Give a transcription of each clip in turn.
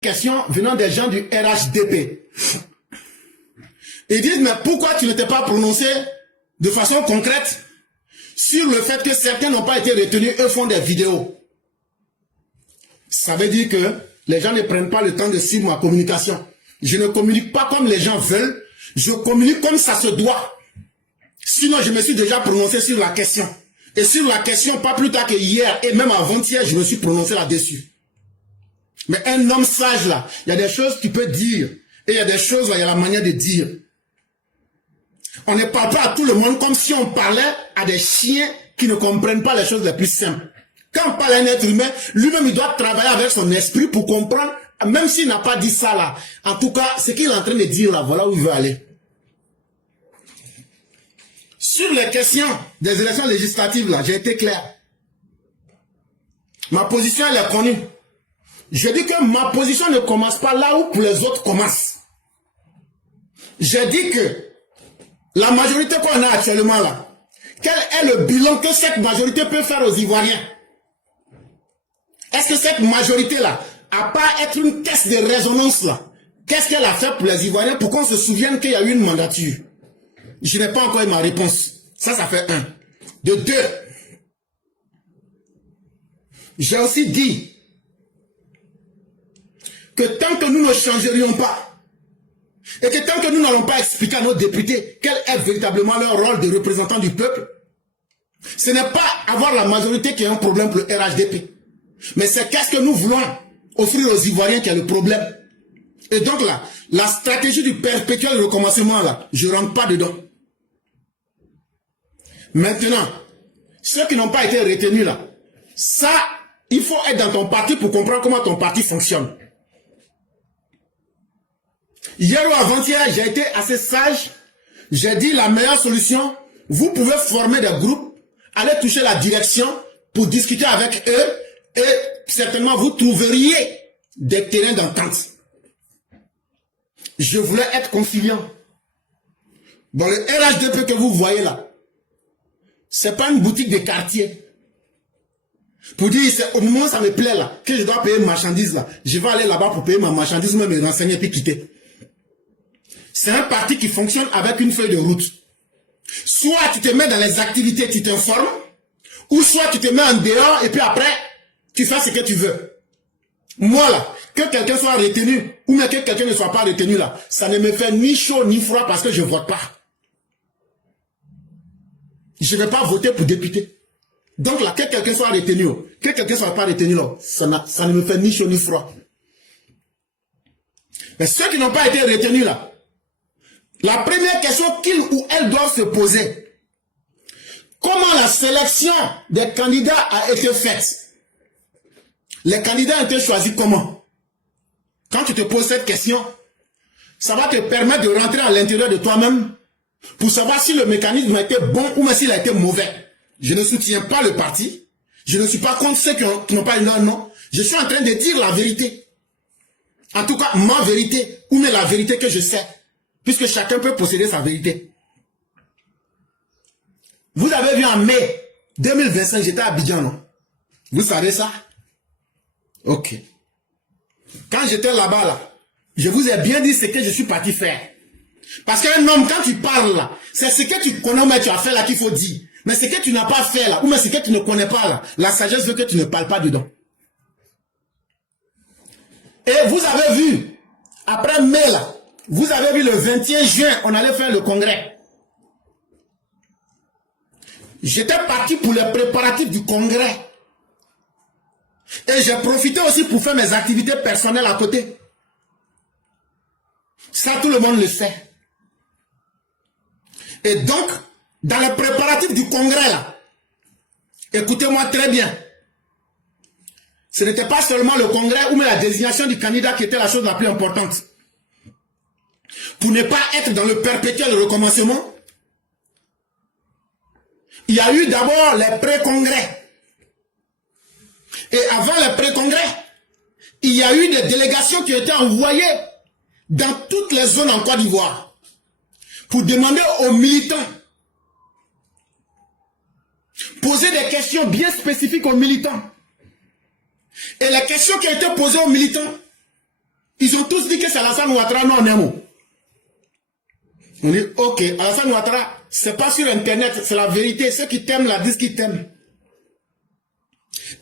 questions venant des gens du RHDP. Ils disent, mais pourquoi tu ne t'es pas prononcé de façon concrète sur le fait que certains n'ont pas été retenus, eux font des vidéos. Ça veut dire que les gens ne prennent pas le temps de suivre ma communication. Je ne communique pas comme les gens veulent, je communique comme ça se doit. Sinon, je me suis déjà prononcé sur la question. Et sur la question, pas plus tard que hier et même avant-hier, je me suis prononcé là-dessus. Mais un homme sage là, il y a des choses que tu peux dire. Et il y a des choses là, il y a la manière de dire. On ne parle pas à tout le monde comme si on parlait à des chiens qui ne comprennent pas les choses les plus simples. Quand on parle à un être humain, lui-même il doit travailler avec son esprit pour comprendre, même s'il n'a pas dit ça là. En tout cas, ce qu'il est en train de dire là, voilà où il veut aller. Sur les questions des élections législatives là, j'ai été clair. Ma position elle est connue. Je dis que ma position ne commence pas là où pour les autres commencent. J'ai dit que la majorité qu'on a actuellement là, quel est le bilan que cette majorité peut faire aux Ivoiriens? Est-ce que cette majorité-là, à part être une caisse de résonance là, qu'est-ce qu'elle a fait pour les Ivoiriens pour qu'on se souvienne qu'il y a eu une mandature? Je n'ai pas encore eu ma réponse. Ça fait un. De deux, j'ai aussi dit que tant que nous ne changerions pas, et que tant que nous n'allons pas expliquer à nos députés quel est véritablement leur rôle de représentant du peuple, ce n'est pas avoir la majorité qui est un problème pour le RHDP. Mais c'est qu'est-ce que nous voulons offrir aux Ivoiriens qui est le problème. Et donc là, la stratégie du perpétuel recommencement là, je ne rentre pas dedans. Maintenant, ceux qui n'ont pas été retenus là, ça, il faut être dans ton parti pour comprendre comment ton parti fonctionne. Hier ou avant-hier, j'ai été assez sage. J'ai dit la meilleure solution, vous pouvez former des groupes, aller toucher la direction pour discuter avec eux et certainement vous trouveriez des terrains d'entente. Je voulais être conciliant. Dans le RHDP que vous voyez là, c'est pas une boutique de quartier. Pour dire, au moment où ça me plaît là, que je dois payer ma marchandise là, je vais aller là-bas pour payer ma marchandise, me renseigner puis quitter. C'est un parti qui fonctionne avec une feuille de route. Soit tu te mets dans les activités, tu t'informes, ou soit tu te mets en dehors et puis après, tu fais ce que tu veux. Moi là, que quelqu'un soit retenu, ou même que quelqu'un ne soit pas retenu là, ça ne me fait ni chaud ni froid parce que je ne vote pas. Je ne vais pas voter pour député. Donc là, que quelqu'un soit retenu, que quelqu'un ne soit pas retenu là, ça ne me fait ni chaud ni froid. Mais ceux qui n'ont pas été retenus là, la première question qu'ils ou elles doivent se poser, comment la sélection des candidats a été faite? Les candidats ont été choisis comment? Quand tu te poses cette question, ça va te permettre de rentrer à l'intérieur de toi-même pour savoir si le mécanisme a été bon ou même s'il a été mauvais. Je ne soutiens pas le parti, je ne suis pas contre ceux qui n'ont pas eu leur nom, je suis en train de dire la vérité. En tout cas, ma vérité, ou même la vérité que je sais. Puisque chacun peut posséder sa vérité. Vous avez vu en mai 2025, j'étais à Abidjan, non? Vous savez ça? Ok. Quand j'étais là-bas, là, je vous ai bien dit ce que je suis parti faire. Parce qu'un homme, quand tu parles là, c'est ce que tu connais, mais tu as fait là qu'il faut dire. Mais ce que tu n'as pas fait là, ou mais ce que tu ne connais pas là, la sagesse veut que tu ne parles pas dedans. Et vous avez vu, après mai là, vous avez vu le 21 juin, on allait faire le congrès. J'étais parti pour les préparatifs du congrès. Et j'ai profité aussi pour faire mes activités personnelles à côté. Ça, tout le monde le sait. Et donc, dans les préparatifs du congrès là, écoutez-moi très bien. Ce n'était pas seulement le congrès ou même la désignation du candidat qui était la chose la plus importante. Pour ne pas être dans le perpétuel recommencement, il y a eu d'abord les pré-congrès. Et avant les pré-congrès, il y a eu des délégations qui ont été envoyées dans toutes les zones en Côte d'Ivoire pour demander aux militants, poser des questions bien spécifiques aux militants. Et les questions qui ont été posées aux militants, Ils ont tous dit que c'est Alassane Ouattara, non en un mot. On dit, ok, Alassane Ouattara, c'est pas sur Internet, c'est la vérité. Ceux qui t'aiment la disent qu'ils t'aiment.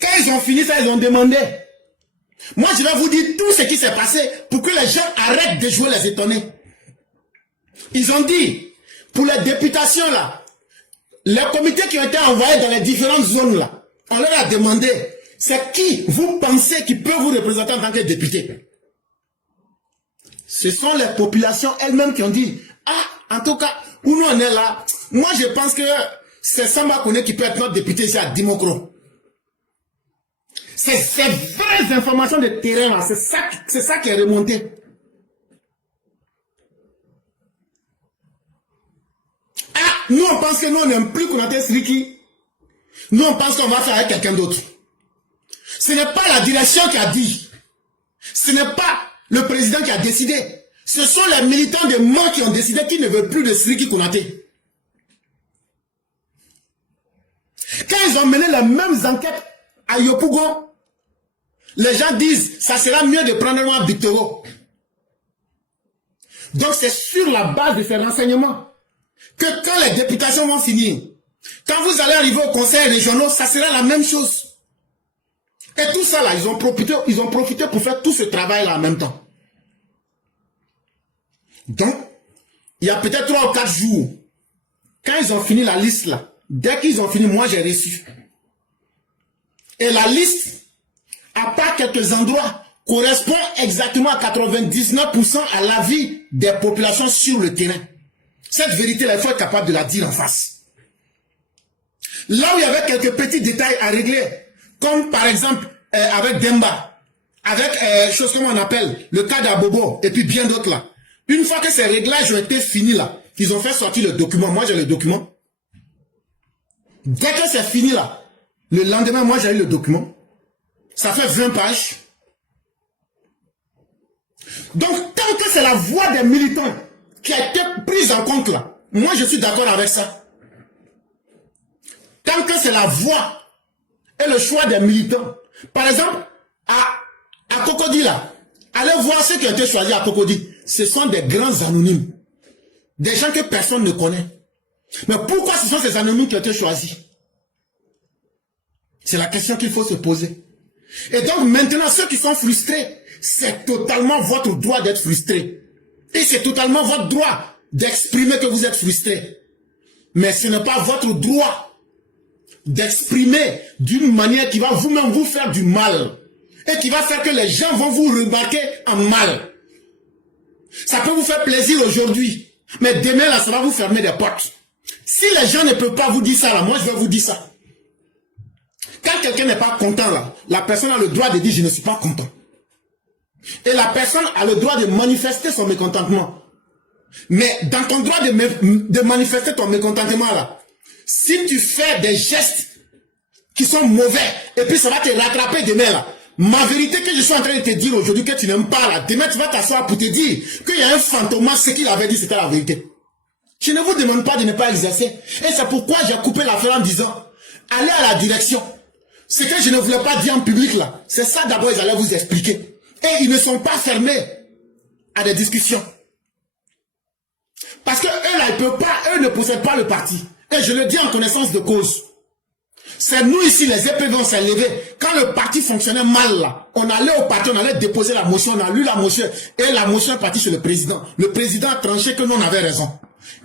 Quand ils ont fini ça, ils ont demandé. Moi, je vais vous dire tout ce qui s'est passé pour que les gens arrêtent de jouer les étonnés. Ils ont dit, pour les députations là, les comités qui ont été envoyés dans les différentes zones là, on leur a demandé, c'est qui vous pensez qui peut vous représenter en tant que député? Ce sont les populations elles-mêmes qui ont dit, ah, en tout cas, où nous on est là, moi je pense que c'est Samba Kone qui peut être notre député ici à Dimokro. C'est ces vraies informations de terrain là, c'est ça qui est remonté. Ah, nous on pense que nous on n'aime plus Konaté Siriki. Nous on pense qu'on va faire avec quelqu'un d'autre. Ce n'est pas la direction qui a dit. Ce n'est pas le président qui a décidé. Ce sont les militants de MAN qui ont décidé qu'ils ne veulent plus de Siriki Konaté. Quand ils ont mené les mêmes enquêtes à Yopougon, les gens disent, ça sera mieux de prendre un Bitoro. Donc c'est sur la base de ces renseignements que quand les députations vont finir, quand vous allez arriver au conseil régional, ça sera la même chose. Et tout ça là, ils ont profité pour faire tout ce travail là en même temps. Donc, il y a peut-être 3 ou 4 jours, quand ils ont fini la liste là, dès qu'ils ont fini, moi j'ai reçu. Et la liste, à part quelques endroits, correspond exactement à 99% à l'avis des populations sur le terrain. Cette vérité-là, il faut être capable de la dire en face. Là où il y avait quelques petits détails à régler, comme par exemple avec Demba, avec chose comme on appelle le cas d'Abobo, et puis bien d'autres là. Une fois que ces réglages ont été finis là, ils ont fait sortir le document. Moi j'ai le document. Dès que c'est fini là, le lendemain, moi j'ai eu le document. Ça fait 20 pages. Donc, tant que c'est la voix des militants qui a été prise en compte là, moi je suis d'accord avec ça. Tant que c'est la voix et le choix des militants. Par exemple, à Cocody là, allez voir ceux qui ont été choisis à Cocody. Ce sont des grands anonymes. Des gens que personne ne connaît. Mais pourquoi ce sont ces anonymes qui ont été choisis? C'est la question qu'il faut se poser. Et donc maintenant, ceux qui sont frustrés, c'est totalement votre droit d'être frustré. Et c'est totalement votre droit d'exprimer que vous êtes frustré. Mais ce n'est pas votre droit d'exprimer d'une manière qui va vous-même vous faire du mal. Et qui va faire que les gens vont vous remarquer en mal. Ça peut vous faire plaisir aujourd'hui. Mais demain, là, ça va vous fermer des portes. Si les gens ne peuvent pas vous dire ça, là, moi, je vais vous dire ça. Quand quelqu'un n'est pas content, là, la personne a le droit de dire « je ne suis pas content ». Et la personne a le droit de manifester son mécontentement. Mais dans ton droit de manifester ton mécontentement, là, si tu fais des gestes qui sont mauvais, et puis ça va te rattraper demain, là, ma vérité que je suis en train de te dire aujourd'hui, que tu n'aimes pas, là, demain tu vas t'asseoir pour te dire qu'il y a un fantôme, ce qu'il avait dit, c'était la vérité. Je ne vous demande pas de ne pas exercer. Et c'est pourquoi j'ai coupé l'affaire en disant, allez à la direction. Ce que je ne voulais pas dire en public là, c'est ça d'abord ils allaient vous expliquer. Et ils ne sont pas fermés à des discussions. Parce que eux là, ils peuvent pas, eux ne possèdent pas le parti. Et je le dis en connaissance de cause. C'est nous ici, les EPV, on s'est levé. Quand le parti fonctionnait mal là, on allait au parti, on allait déposer la motion, on a lu la motion. Et la motion est partie chez le président. Le président a tranché que nous on avait raison.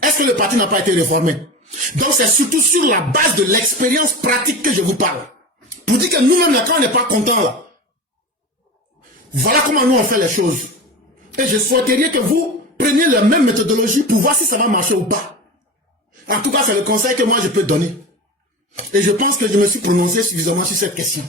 Est-ce que le parti n'a pas été réformé? Donc c'est surtout sur la base de l'expérience pratique que je vous parle. Pour dire que nous-mêmes, là, quand on n'est pas content, là, voilà comment nous on fait les choses. Et je souhaiterais que vous preniez la même méthodologie pour voir si ça va marcher ou pas. En tout cas, c'est le conseil que moi je peux donner. Et je pense que je me suis prononcé suffisamment sur cette question.